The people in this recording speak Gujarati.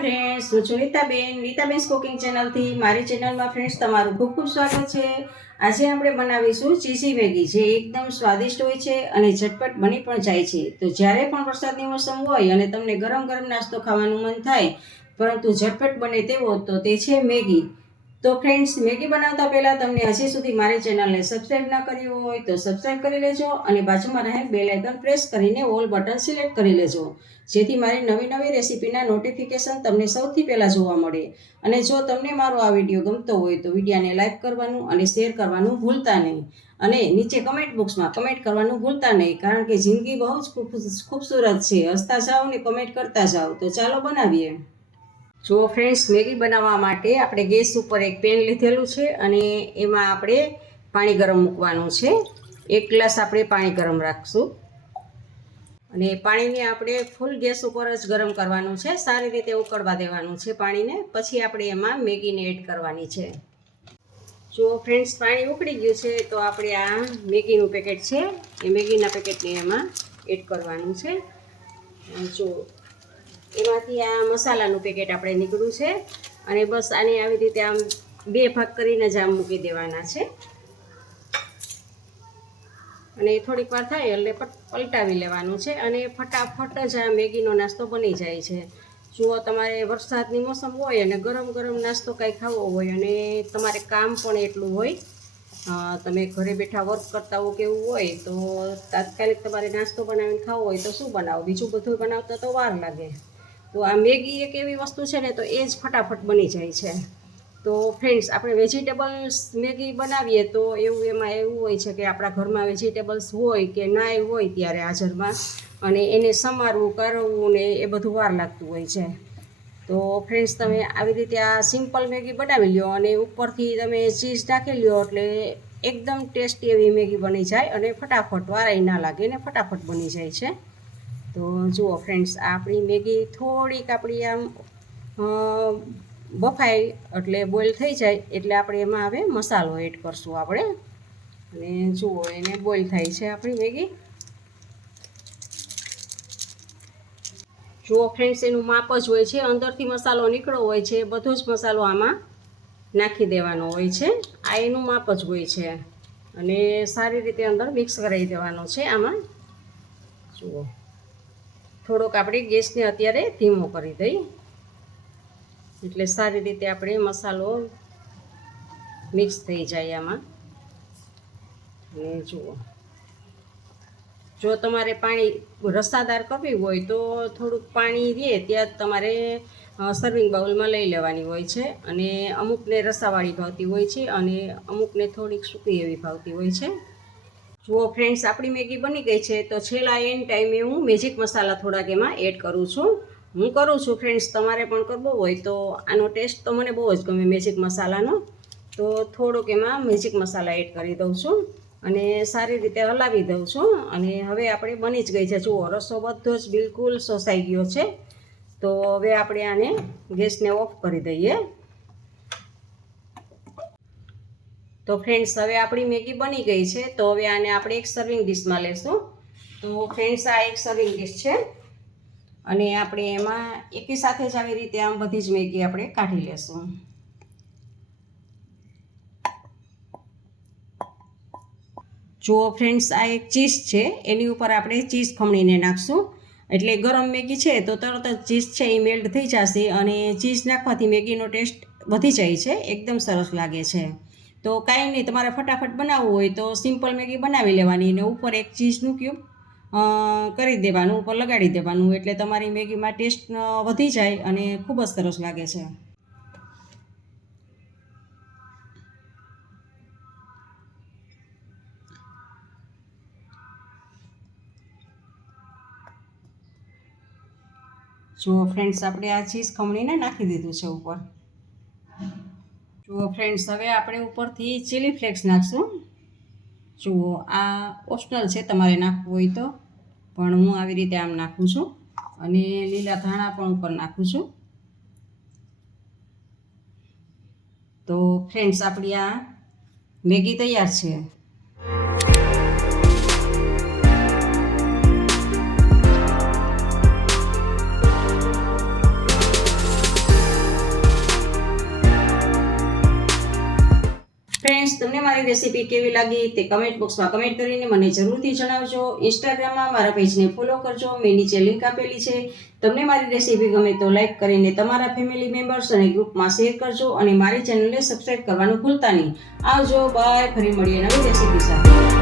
ફ્રેન્ડ્સ, હું છું નીતાબેન કુકિંગ ચેનલથી. મારી ચેનલમાં ફ્રેન્ડ્સ તમારું ખૂબ ખૂબ સ્વાગત છે. આજે આપણે બનાવીશું ચીઝી મેગી, જે એકદમ સ્વાદિષ્ટ હોય છે અને ઝટપટ બની પણ જાય છે. તો જ્યારે પણ વરસાદની મોસમ હોય અને તમને ગરમ ગરમ નાસ્તો ખાવાનું મન થાય, પરંતુ ઝટપટ બને તેવો, તો તે છે મેગી. તો ફ્રેન્ડ્સ, મેગી બનાવતા પહેલાં તમને હજી સુધી મારી ચેનલને સબસ્ક્રાઈબ ના કર્યું હોય તો સબસ્ક્રાઈબ કરી લેજો અને બાજુમાં રહેલ બેલ આઇકન પ્રેસ કરીને ઓલ બટન સિલેક્ટ કરી લેજો, જેથી મારી નવી નવી રેસીપીના નોટિફિકેશન તમને સૌથી પહેલાં જોવા મળે. અને જો તમને મારો આ વિડીયો ગમતો હોય તો વિડીયોને લાઇક કરવાનું અને શેર કરવાનું ભૂલતા નહીં. અને નીચે કમેન્ટ બોક્સમાં કમેન્ટ કરવાનું ભૂલતા નહીં, કારણ કે જિંદગી બહુ જ ખૂબસૂરત છે. હસતા જાઓ ને કમેન્ટ કરતા જાઓ. તો ચાલો બનાવીએ. જો ફ્રેન્ડ્સ, મેગી બનાવવા માટે આપણે ગેસ ઉપર એક પેન લીધેલું છે અને એમાં આપણે પાણી ગરમ મૂકવાનું છે. 1 ગ્લાસ આપણે પાણી ગરમ રાખશું અને પાણીને આપણે ફૂલ ગેસ ઉપર જ ગરમ કરવાનું છે. સારી રીતે ઉકળવા દેવાનું છે પાણીને. પછી આપણે એમાં મેગીને એડ કરવાની છે. જો ફ્રેન્ડ્સ, પાણી ઉકળી ગયું છે તો આપણે આ મેગીનું પેકેટ છે એ મેગીના પેકેટને એમાં એડ કરવાનું છે. જો એમાંથી આ મસાલાનું પેકેટ આપણે નીકળ્યું છે અને બસ આને આવી રીતે આમ 2 ભાગ કરીને જ આમ મૂકી દેવાના છે અને થોડીક વાર થાય એટલે પલટાવી લેવાનું છે અને ફટાફટ જ આ મેગીનો નાસ્તો બની જાય છે. જુઓ, તમારે વરસાદની મોસમ હોય અને ગરમ ગરમ નાસ્તો કાંઈ ખાવો હોય અને તમારે કામ પણ એટલું હોય, તમે ઘરે બેઠા વર્ક કરતા હો કેવું હોય, તો તાત્કાલિક તમારે નાસ્તો બનાવીને ખાવો હોય તો શું બનાવો, બીજું બધું બનાવતા તો વાર લાગે. તો આ મેગી એક એવી વસ્તુ છે ને, તો એ જ ફટાફટ બની જાય છે. તો ફ્રેન્ડ્સ, આપણે વેજીટેબલ્સ મેગી બનાવીએ તો એમાં એવું હોય છે કે આપણા ઘરમાં વેજીટેબલ્સ હોય કે ના હોય ત્યારે હાજરમાં, અને એને સમારવું, કરવું ને એ બધું વાર લાગતું હોય છે. તો ફ્રેન્ડ્સ, તમે આવી રીતે આ સિમ્પલ મેગી બનાવી લો અને ઉપરથી તમે ચીઝ નાખી લો, એટલે એકદમ ટેસ્ટી એવી મેગી બની જાય અને ફટાફટ વારાય ના લાગે ને ફટાફટ બની જાય છે. તો જુઓ ફ્રેન્ડ્સ, આપણી મેગી થોડીક આપણી આમ બફાય એટલે બોઇલ થઈ જાય એટલે આપણે એમાં હવે મસાલો એડ કરશું આપણે. અને જુઓ, એને બોઇલ થાય છે આપણી મેગી. જુઓ ફ્રેન્ડ્સ, એનું માપ જ હોય છે. અંદરથી મસાલો નીકળો હોય છે, બધો જ મસાલો આમાં નાખી દેવાનો હોય છે. આ એનું માપ જ હોય છે અને સારી રીતે અંદર મિક્સ કરાવી દેવાનો છે આમાં. જુઓ, થોડોક આપણે ગેસને અત્યારે ધીમો કરી દઈ, એટલે સારી રીતે આપણે મસાલો મિક્સ થઈ જાય આમાં. અને જુઓ, જો તમારે પાણી રસાદાર કરવી હોય તો થોડુંક પાણી રહે ત્યાં તમારે સર્વિંગ બાઉલમાં લઈ લેવાની હોય છે. અને અમુકને રસાવાળી ભાવતી હોય છે અને અમુકને થોડીક સૂકી એવી ભાવતી હોય છે. જુઓ ફ્રેન્ડ્સ, આપણી મેગી બની ગઈ છે. તો છેલ્લા એન્ડ ટાઈમે હું મેજિક મસાલા થોડાક એમાં એડ કરું છું. હું કરું છું ફ્રેન્ડ્સ, તમારે પણ કરવો હોય તો. આનો ટેસ્ટ તો મને બહુ જ ગમે મેજિક મસાલાનો, તો થોડોક એમાં મેજિક મસાલા એડ કરી દઉં છું અને સારી રીતે હલાવી દઉં છું. અને હવે આપણે બની જ ગઈ છે. જુઓ, રસો બધો જ બિલકુલ શોષાઈ ગયો છે. તો હવે આપણે આને ગેસને ઓફ કરી દઈએ. તો ફ્રેન્ડ્સ, હવે આપણી મેગી બની ગઈ છે. તો હવે આને આપણે એક સર્વિંગ ડીશમાં લેશું. તો ફ્રેન્ડ્સ, આ એક સર્વિંગ ડીશ છે અને આપણે એમાં એકી સાથે જ આવી રીતે આમ બધી જ મેગી આપણે કાઢી લેશું. જુઓ ફ્રેન્ડ્સ, આ એક ચીઝ છે, એની ઉપર આપણે ચીઝ ખમણીને નાખશું. એટલે ગરમ મેગી છે તો તરત જ ચીઝ છે એ મેલ્ટ થઈ જશે અને ચીઝ નાખવાથી મેગીનો ટેસ્ટ વધી જાય છે, એકદમ સરસ લાગે છે. તો કાંઈ નહીં, તમારે ફટાફટ બનાવવું હોય તો સિમ્પલ મેગી બનાવી લેવાની અને ઉપર એક ચીઝનું ક્યુબ કરી દેવાનું, ઉપર લગાડી દેવાનું, એટલે તમારી મેગીમાં ટેસ્ટ વધી જાય અને ખૂબ જ સરસ લાગે છે. જુઓ ફ્રેન્ડ્સ, આપણે આ ચીઝ ખમણીને નાખી દીધું છે ઉપર. જુઓ ફ્રેન્ડ્સ, હવે આપણે ઉપરથી ચીલી ફ્લેક્સ નાખશું. જુઓ, આ ઓપ્શનલ છે, તમારે નાખવું હોય તો, પણ હું આવી રીતે આમ નાખું છું. અને લીલા ધાણા પણ ઉપર નાખું છું. તો ફ્રેન્ડ્સ, આપણી આ મેગી તૈયાર છે. ફ્રેન્ડ્સ, તમને મારી રેસીપી કેવી લાગી તે કમેન્ટ બોક્સમાં કમેન્ટ કરીને મને જરૂરથી જણાવજો. ઇન્સ્ટાગ્રામમાં મારા પેજને ફોલો કરજો, મેં નીચે લિંક આપેલી છે. તમને મારી રેસીપી ગમે તો લાઈક કરીને તમારા ફેમિલી મેમ્બર્સ અને ગ્રુપમાં શેર કરજો અને મારી ચેનલને સબસ્ક્રાઈબ કરવાનું ભૂલતા નહીં. આવજો, બાય. ફરી મળીએ નવી રેસીપી સાથે.